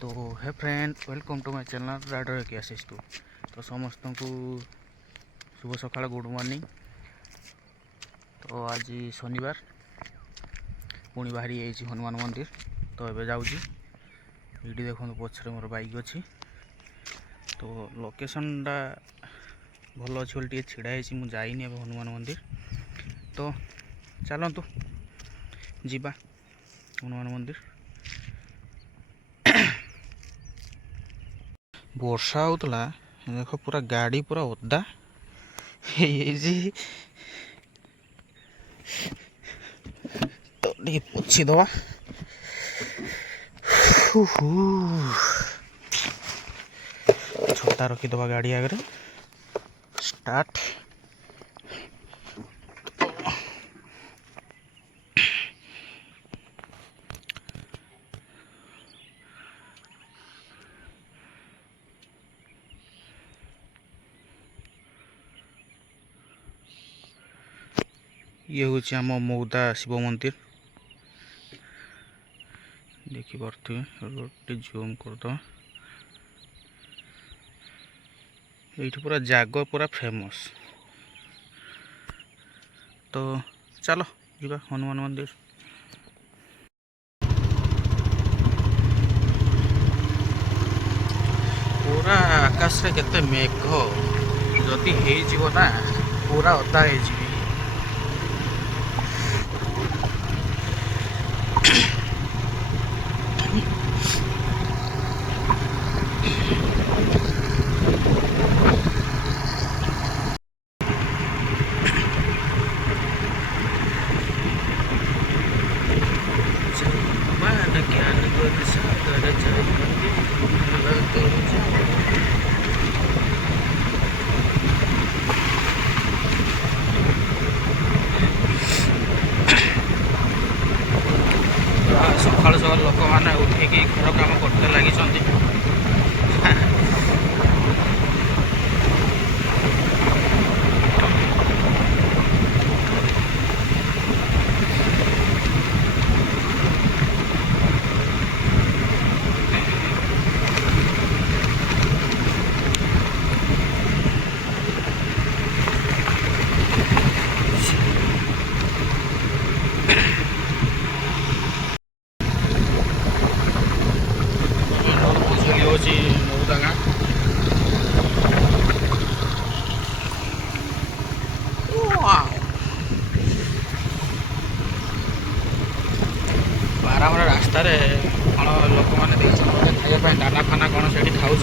तो hey friend welcome to my channel राइडर की टू। तो समस्त को शुभ सकाळ गुड मॉर्निंग। तो आज शनिवार पुणी बाहरी हनुमान मंदिर। तो ये जाऊँगी ये देखो पछरे मोर बाइक अच्छी। तो लोकेशनटा भल अच्छी बोली छिड़ा मुझे जाइनी अब हनुमान मंदिर। तो चलतु जीवा हनुमान मंदिर। वर्षा होता देख पूरा गाड़ी पूरा ओदा तो पोछी दवा छता रखीदवा गाड़ी आगे स्टार्ट। ये हूँ आम मौदा शिव मंदिर देखिपे रोड जूम करद। ये पूरा जाग पूरा फेमस। तो चलो जीवा हनुमान मंदिर। पूरा आकाश रे केते मेघ जदि हो ना पूरा ओदा हो। सकाल सकाल लोक मैंने उठेकी घर कम करते लगी। बारमरा रास्तार कौन लोक मैंने खाया दाना फाना कौन से खाऊँ।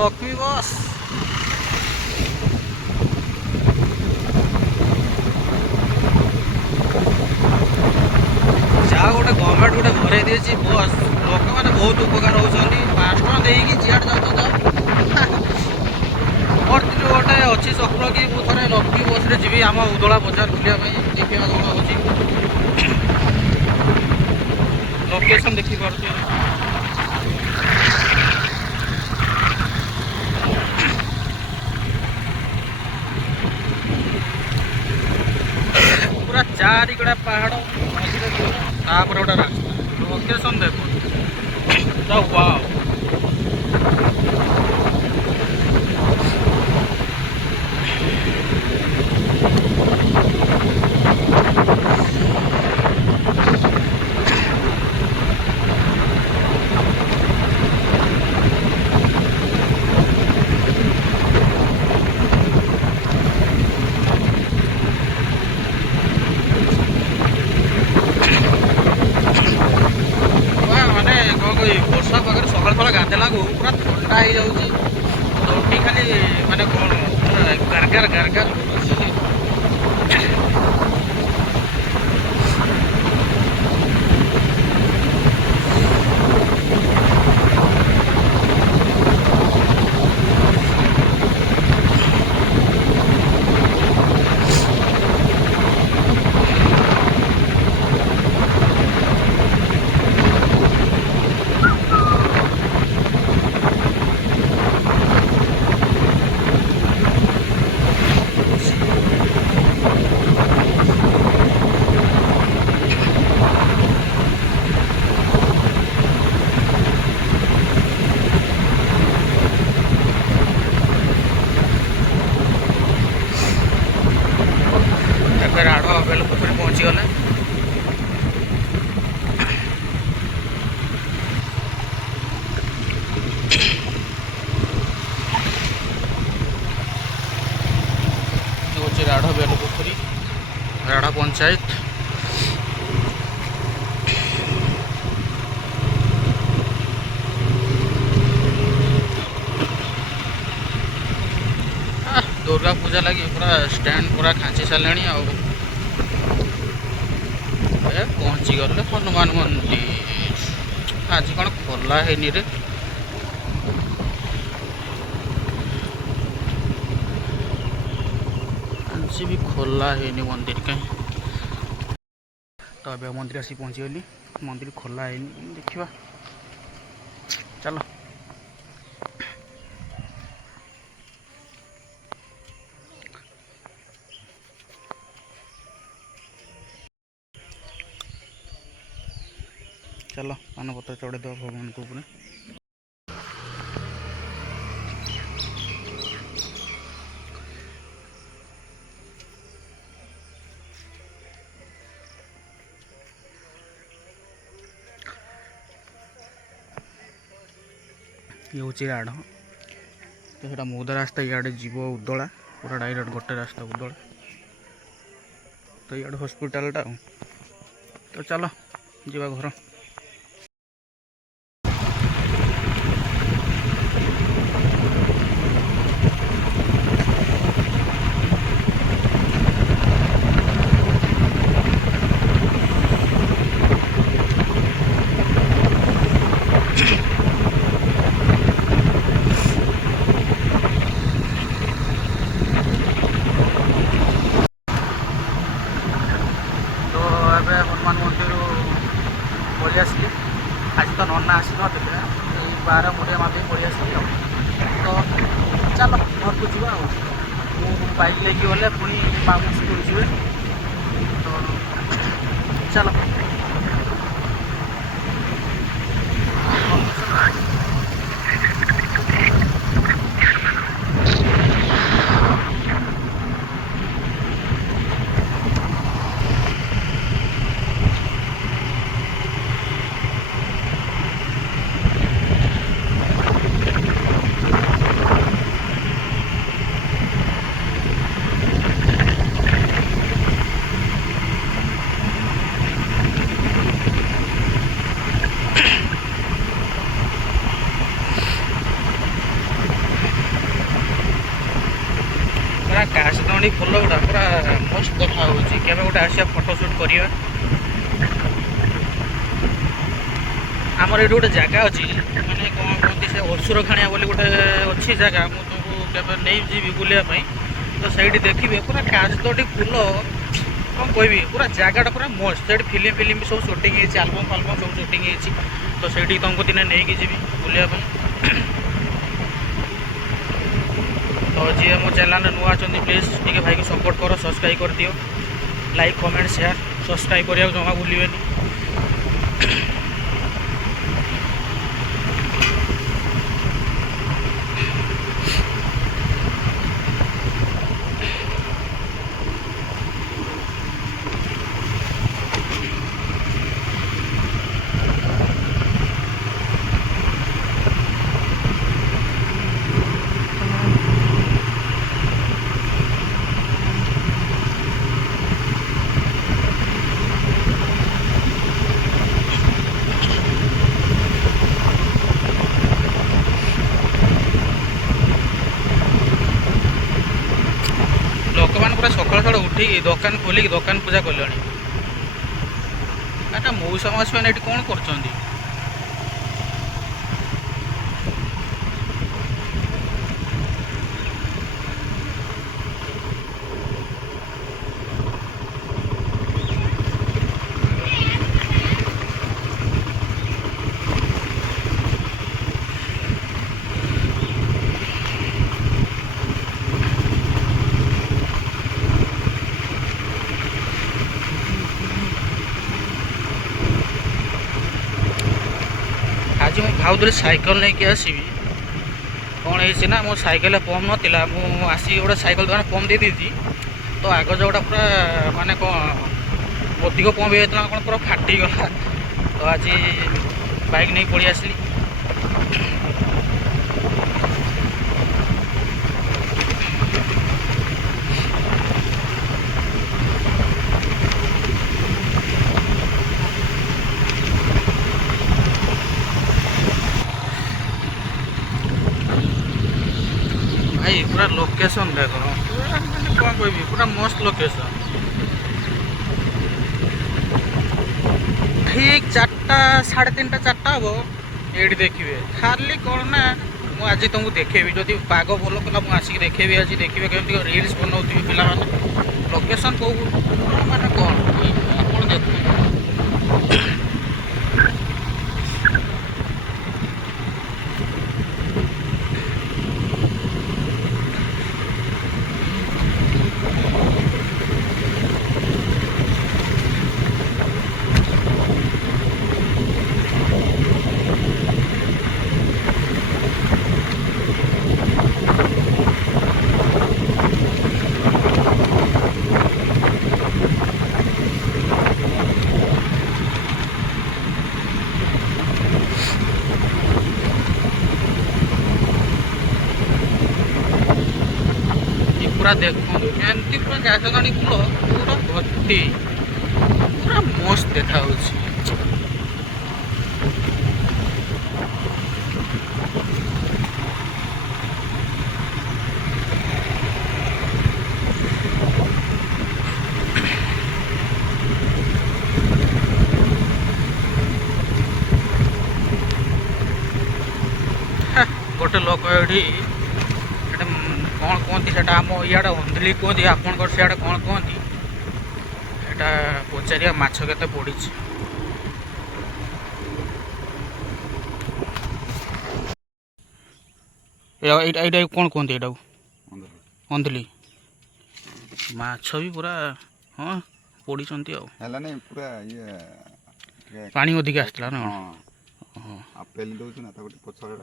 लक्ष्मी बस जहाँ गोटे गवर्नमेंट गोटे घर देती बस लोक मैंने बहुत उपकार होती। 5 टଙ୍କା देकी जियाड़ जाऊँ गोटे अच्छी स्वप्न कि मुझे लक्ष्मी बस रे जी आम उदला बजार बुलाया देखा कौन हो लोकेशन देखिपे। पूरा चारिकड़ा पहाड़ गोटे रास्ता लोकेशन देखो वाव। वर्षा पाखे सकाल सकाल गाधेला पूरा थंडा हो जाऊँगी। तो उठी खाली माने कौन गारगार गारगार बेलपोखरी पहुँची गले। राढ़ बेलपोखरी राढ़ा पंचायत। दुर्गा पूजा लगी पूरा स्टैंड पूरा खाँची सारे पहुँची गले हनुमान मंदिर। आज कौन खोला है रे आज भी खोला है मंदिर कहीं। तो अब मंदिर आसी पहुँची गली मंदिर खोला है देखा चलो। चलो पान पत्र चढ़े दो भगवान को ऊपर। ये हूँ राढ़ तो यहाँ मुदा रास्ता इे जीव उदला पूरा डायरेक्ट गोटे रास्ता उदला तो इे हस्पिटालटा तो चलो जीवा घर। हनुमान मंदिर पलि आसली आज तो नना आसी ना बार मुड़िया माधे पलि आसली तो चलो घर को जीवा बाइक लेके गले पुणी मामू स्कूल जी तो चलो। काशदणी फुल गुड़ा पूरा मस्त देखा के गोटे आसिया फोटोशूट करवा। आमर ये गोटे जगह अच्छी मैंने कौन कहते से असुर खाणिया बोली गोटे अच्छी जगह मुझे नहीं जी बुलायापी तो सही देखिए पूरा काशदणी फुल कौन कह पूरा जगटा पूरा मस्त से फिल्म फिल्म सब सुटिंग आलबम फालबम सब सुटिंग तो सही तुमको दिने नहीं जी बुलायापी। तो जी मो चैनल नुआ अच्छे प्लीज टे भाई को सपोर्ट करो सब्सक्राइब कर दियो लाइक कमेंट शेयर सब्सक्राइब करने जमा भूलिए। पूरा सकाल सकाल उठी दुकान खोलिक दुकान पूजा कले मौसा मास मैंने कौन कर। आज मुझे भावुली साइकेल नहीं कि आसवि कौन है ना मो साइकेल पंप नाला मुझे आसिक गोटे साइकेल दुकान पंप दे दी तो आग जोटा पूरा माने कौन अधिक पंप होता कौन पूरा फाटीगला। तो आज बाइक नहीं पड़ी आसली। भाई पूरा लोकेशन देख पूरा मैंने कौन कह पूरा मस्त लोकेशन। ठीक 4टा 3:30 4टा हम ये देखिए खाली कौन ना मुझे तुमको देखेबी जदि पाग भल कला मुझे आसिक देखेबी। आज देखिए केमती रिल्स बनाऊे पिला लोकेशन कौ माने कौन आप देख पूरा देखो एमती पूरा जाजगाणी कूल पूरा भर्ती पूरा मस्त देखा गोटे लोक ये कौन कहती से आम इे अंधली कहती आपंकर सियाड़े कौन कहती यहाँ पचारिया माछ केते पड़ी। यहाँ कौन कहती यहाँ अंधली माछ भी पूरा हाँ पड़ी पूरा पानी अधिक आसला ना पेली दौर ना पछाड़ा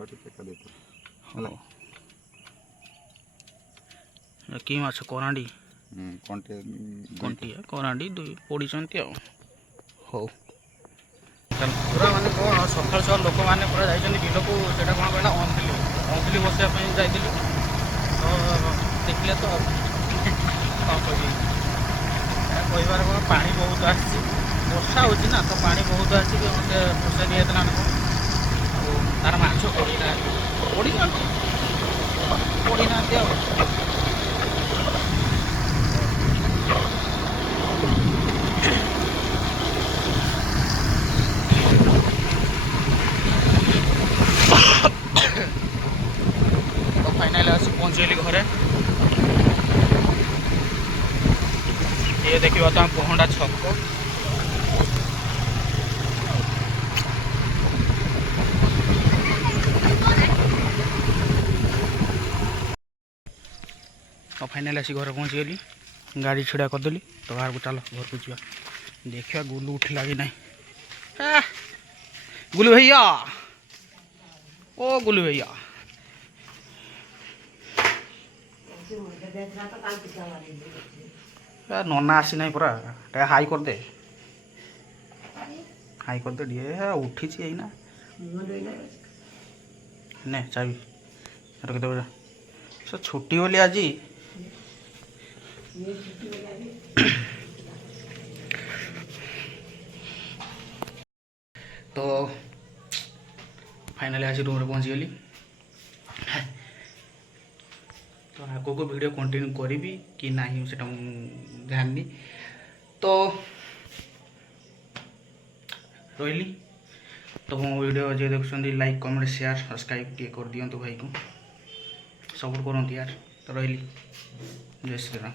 कि माछ करांडी कंटिया करांडी पड़ी हो पूरा माने कौन सकाल सकाल लोक मैंने पूरा जाइए बिल को कौन कहला अंधली अंधली बसापी जाइली तो देखिले तो कौन कहबार कौन पानी बहुत आसी वर्षा होना तो पानी बहुत आसिक मत पोषा नहीं ना तार माछ पड़ना तो फाइनाल आसी पहुँचली घरे। ये देखिए तो पहंडा छक तो फाइनाल आसी घर पहुँचीगली गाड़ी छिड़ा करदेली। तो बाहर को चलो घर को जा देखा गुलू उठला कि नहीं। गुलू भैया ओ गुलू भैया नना आसी ना पूरा हाई कर दे दिए उठी ना ने चाबी रखिदे बजा छुट्टी बोली आज तो फाइनाली आज रूम में पहुँचीगली। तो आगे को वीडियो कंटिन्यू करी कि नहीं से जाननी तो रही। तो मो वीडियो जो देखुं लाइक कमेंट शेयर सब्सक्राइब टे कर दिंतु भाई को सपोर्ट करते यार। तो रही जय श्री राम।